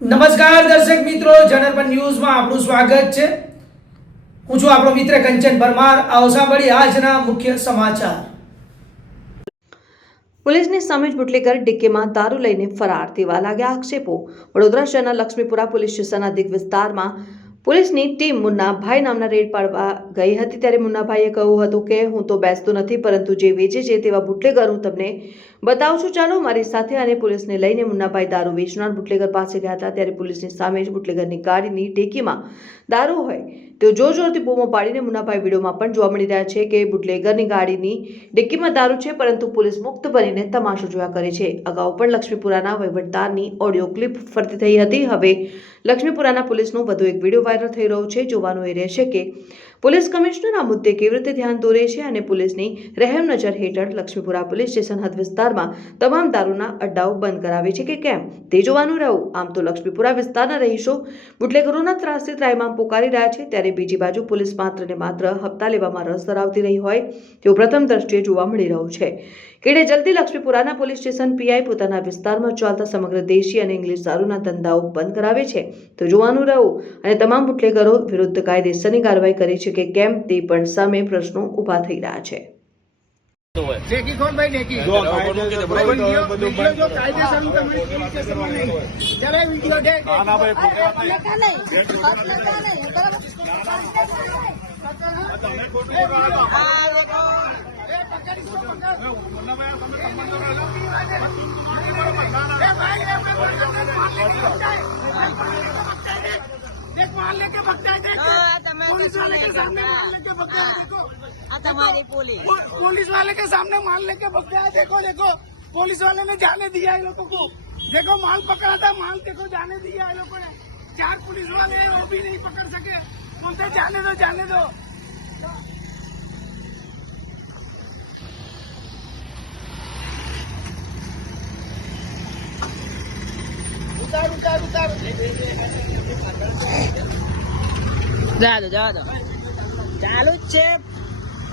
નમસ્કાર દર્શક મિત્રો, જનરપન ન્યૂઝમાં આપનું સ્વાગત છે। હું છું આપણો મિત્ર કંચન પરમાર। આવો સાંભળીએ આજના મુખ્ય સમાચાર। પોલીસની સામે જ બુટલેગર ડિક્કીમાં દારૂ લઈને ફરાર તેવા લાગ્યા આક્ષેપો। વડોદરા શહેરના લક્ષ્મીપુરા પોલીસ સ્ટેશનના દિગ વિસ્તારમાં પોલીસની ટીમ મુન્નાભાઈ નામના રેડ પાડવા ગઈ હતી, ત્યારે મુન્નાભાઈએ કહ્યું હતું કે હું તો બેસતો નથી, પરંતુ જે વેચે છે તેવા બુટલેગર હું તમને બતાવું છું, ચાલો મારી સાથે। અને પોલીસને લઈને મુન્નાભાઈ દારૂ વેચનાર બુટલેગર પાસે ગયા હતા, ત્યારે પોલીસની સામે જ બુટલેગરની ગાડીની ટેકીમાં દારૂ હોય તેઓ જોરથી બૂમો પાડીને મુન્નાભાઈ વિડીયોમાં પણ જોવા મળી રહ્યા છે કે બુટલેગરની ગાડીની ડિક્કીમાં દારૂ છે, પરંતુ પોલીસ મુક્ત બનીને તમાશો જોયા કરે છે। અગાઉ પણ લક્ષ્મીપુરાના વહીવટદારની ઓડિયો ક્લિપ ફરતી થઈ હતી। હવે લક્ષ્મીપુરાના પોલીસનો વધુ એક વિડીયો વાયરલ થઈ રહ્યો છે। જોવાનું એ રહેશે કે પોલીસ કમિશનર આ મુદ્દે કેવી રીતે ધ્યાન દોરે છે અને પોલીસની રહેમ નજર હેઠળ લક્ષ્મીપુરા પોલીસ સ્ટેશન હદ વિસ્તારમાં તમામ દારૂના અડ્ડાઓ બંધ કરાવે છે કે કેમ તે જોવાનું રહ્યું। આમ તો લક્ષ્મીપુરા વિસ્તારના રહીશો બુટલેગરોના ત્રાસથી ત્રાહિમામ પોકારી રહ્યા છે, ત્યારે બીજી બાજુ પોલીસ માત્ર ને માત્ર હપ્તા લેવામાં રસ ધરાવતી રહી હોય તેવું પ્રથમ દ્રષ્ટિએ જોવા મળી રહ્યું છે। કેડે જલ્દી લક્ષ્મીપુરાના પોલીસ સ્ટેશન પીઆઈ પોતાના વિસ્તારમાં ચાલતા સમગ્ર દેશી અને ઇંગ્લિશ દારૂના ધંધાઓ બંધ કરાવે છે તો જોવાનું રહ્યું, અને તમામ બુટલેગરો વિરુદ્ધ કાયદેસરની કાર્યવાહી કરી છે કે કેમ તે પણ સામે પ્રશ્નો ઊભા થઈ રહ્યા છે। ઠેકી કોણ ભાઈ ઠેકી જો કાયદેસર તમારી પોલીસ સ્ટેશનમાં નહીં જરાય વિડિયો દે ના ભાઈ देख माल लेके भगता है, देख पुलिस वाले के सामने माल लेके भगता है, देखो हमारी पुलिस वाले के सामने माल लेके भगता है, देखो देखो पुलिस वाले ने जाने दिया इन लोगों को, देखो माल पकड़ा था, माल देखो जाने दिया इन लोगों ने। 4 पुलिस वाले हैं वो भी नहीं पकड़ सके, बोलते जाने दो जाने दो। उतार उतार उतार जा दो चालू જ છે।